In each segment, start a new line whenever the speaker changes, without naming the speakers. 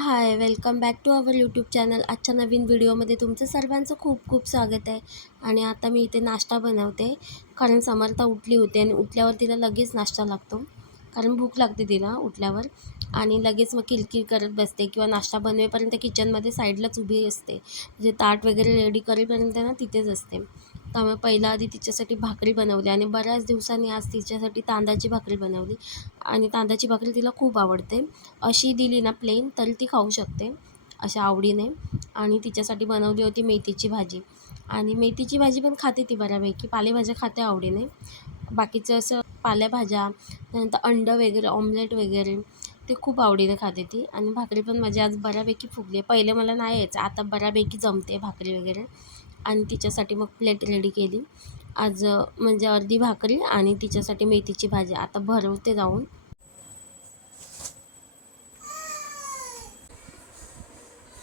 Hi welcome back to our YouTube channel आजच्या नवीन व्हिडिओमध्ये तुमचं सर्वांचं खूप खूप स्वागत आहे. आणि आता मी इथे नाश्ता बनवते. कारण समर्था उठली होती आणि उठल्यावर तिला लगेच नाश्ता लागतो. कारण भूक लागते तिला उठल्यावर. आणि लगेच मग किरकिर करत बसते किंवा नाश्ता बनवेपर्यंत किचनमध्ये साईडलाच उभी असते. म्हणजे ताट वगैरे रेडी करेपर्यंत ना तिथेच असते. त्यामुळे पहिला आधी तिच्यासाठी भाकरी बनवली आणि बऱ्याच दिवसांनी आज तिच्यासाठी तांदळाची भाकरी बनवली. आणि तांदळाची भाकरी तिला खूप आवडते. अशी दिली ना प्लेन तरी ती खाऊ शकते अशा आवडीने. आणि तिच्यासाठी बनवली होती मेथीची भाजी. आणि मेथीची भाजी पण खाते ती बऱ्यापैकी. पालेभाज्या खाते आवडीने. बाकीचं असं पालेभाज्या त्यानंतर अंडं वगैरे ऑमलेट वगैरे ते खूप आवडीने खाते ती. आणि भाकरी पण माझी आज बऱ्यापैकी फुगली आहे. पहिले मला नाही यायचं. आता बऱ्यापैकी जमते भाकरी वगैरे. आणि तिच्यासाठी मग प्लेट रेडी केली. आज म्हणजे अर्धी भाकरी आणि तिच्यासाठी मेथीची भाजी. आता भरवते जाऊन.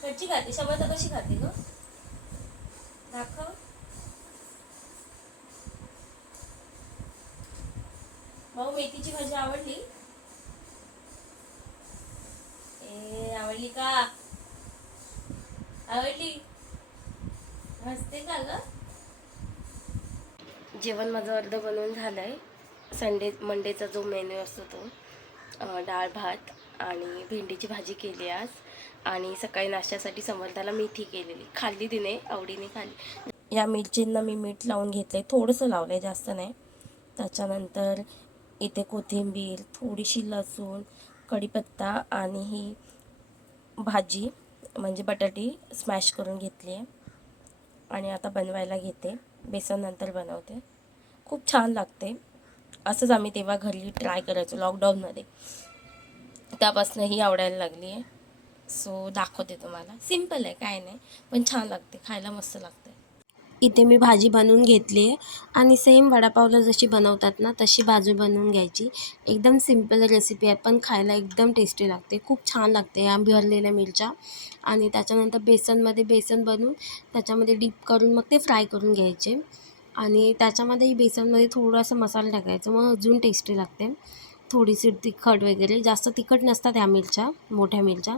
कशी खाते? शब्द कशी खाते ग? दाखव. भाऊ मेथीची भाजी आवडली? ए आवडली का? आवडली? हसते का ग? जेवण माझं अर्ध बनवून झालं आहे संडे मंडेचा जो मेन्यू असतो तो डाळ भात आणि भेंडीची भाजी केली आज. आणि सकाळी नाश्त्यासाठी समर्थाला मेथी केलेली. खाल्ली तिने आवडीने खाल्ली. या मिरचींना मी मीठ लावून घेतलं आहे थोडंसं लावलं आहे जास्त नाही. त्याच्यानंतर इथे कोथिंबीर थोडीशी लसूण कढीपत्ता आणि ही भाजी म्हणजे बटाटी स्मॅश करून घेतली आहे आणि आता बनवायला घेते. बेसन नंतर बनवते. खूप छान लागते. असंच आम्ही तेव्हा घरी ट्राय करायचो लॉकडाऊनमध्ये त्यापासून ही आवडायला लागली आहे सो दाखवते तुम्हाला. सिंपल आहे काय नाही. पण छान लागते. खायला मस्त लागते. इथे मी भाजी बनवून घेतली आहे. आणि सेम वडापावला जशी बनवतात ना तशी भाजी बनवून घ्यायची. एकदम सिंपल रेसिपी आहे पण खायला एकदम टेस्टी लागते. खूप छान लागते या भरलेल्या मिरच्या. आणि त्याच्यानंतर बेसनमध्ये बेसन बनवून त्याच्यामध्ये डीप करून मग ते फ्राय करून घ्यायचे. आणि त्याच्यामध्येही बेसनमध्ये थोडासा मसाला टाकायचा मग अजून टेस्टी लागते. थोडीशी तिखट वगैरे जास्त तिखट नसतात ह्या मिरच्या मोठ्या मिरच्या.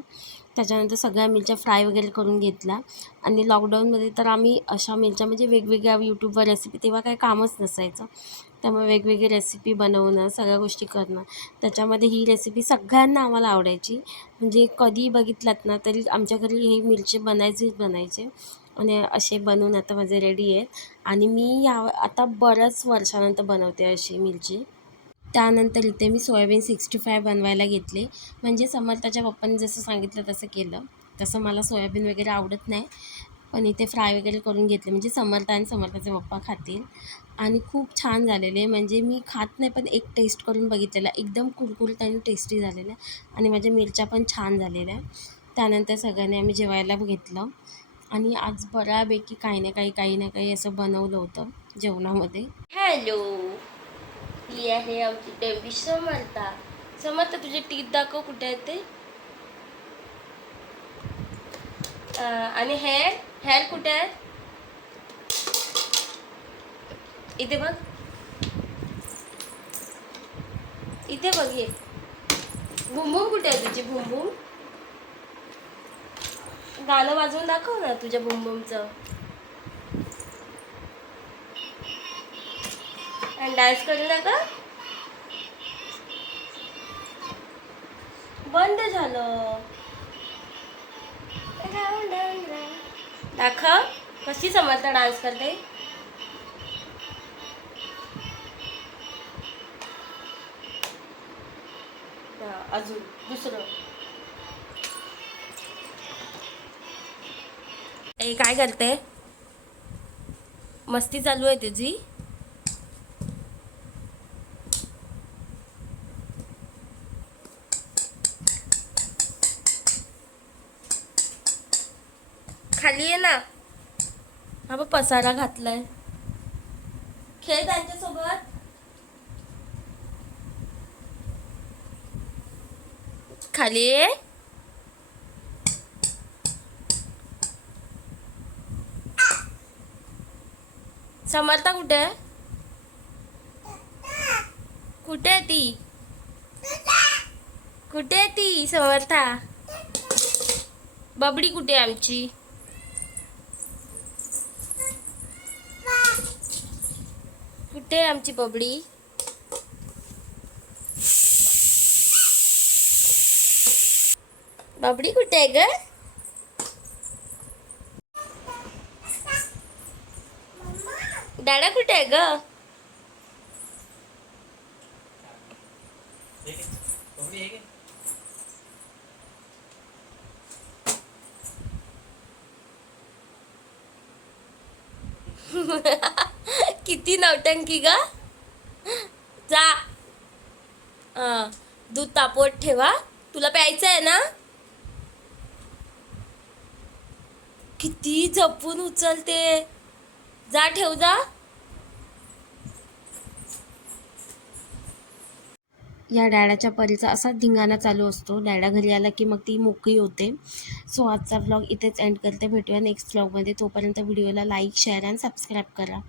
त्याच्यानंतर सगळ्या मिरच्या फ्राय वगैरे करून घेतल्या. आणि लॉकडाऊनमध्ये तर आम्ही अशा मिरच्या म्हणजे वेगवेगळ्या यूट्यूबवर रेसिपी तेव्हा काही कामच नसायचं. त्यामुळे वेगवेगळी रेसिपी बनवणं सगळ्या गोष्टी करणं. त्याच्यामध्ये ही रेसिपी सगळ्यांना आम्हाला आवडायची. म्हणजे कधी बघितलात ना तरी आमच्या घरी हे मिरची बनायचीच बनायचे. आणि असे बनवून आता माझे रेडी आहेत. आणि मी या आता बऱ्याच वर्षानंतर बनवते अशी मिरची. त्यानंतर इथे मी सोयाबीन सिक्स्टी फाय बनवायला घेतले. म्हणजे समर्थाच्या पप्पांनी जसं सांगितलं तसं केलं. तसं मला सोयाबीन वगैरे आवडत नाही. पण इथे फ्राय वगैरे करून घेतले. म्हणजे समर्थ आणि समर्थाचे पप्पा खातील. आणि खूप छान झालेले. म्हणजे मी खात नाही पण एक टेस्ट करून बघितलेला. एकदम कुरकुरीत आणि टेस्टी झालेलं. आहे आणि माझ्या मिरच्या पण छान झालेल्या. त्यानंतर सगळ्यांनी आम्ही जेवायला घेतलं. आणि आज बऱ्यापैकी काही ना काही काही ना काही असं बनवलं होतं जेवणामध्ये. हॅलो! ही आहे आमची बेबी समर्था. समर्था तुझे टीत दाखव कुठे आहेत ते. आणि हेअर हेअर कुठे आहे? इथे बघ. इथे बघ ये भुंबुम कुठे आहे तुझी भुंबुम गाणं वाजवून दाखव ना तुझ्या भुंबुमचं आणि डान्स करू नका बंद झालं. दाखव कशी समजता डान्स करते? अजून दुसरं. काय करते? मस्ती चालू आहे तुझी? खाली ये ना. हा बघ पसारा घातलाय. खेळ त्यांच्यासोबत. खाली ये. समर्था कुठे आहे? कुठे आहे ती? कुठे आहे ती समर्था?
बबडी कुठे आहे आमची? कुठे आहे आमची बबडी. बबडी कुठे आहे ग? डॅडा कुठे आहे ग? किती नवटंकी ग? जा. दूध तापवत ठेवा. तुला प्यायचं आहे ना? किती जपून उचलते. जा ठेव जा. या डॅडाच्या परीचा असाच धिंगाणा चालू असतो. डॅडा घरी आला की मग ती मोकळी होते. सो आजचा व्लॉग इथेच एंड करते. भेटूया नेक्स्ट व्लॉगमध्ये तोपर्यंत व्हिडिओला लाईक शेअर आणि सबस्क्राईब करा.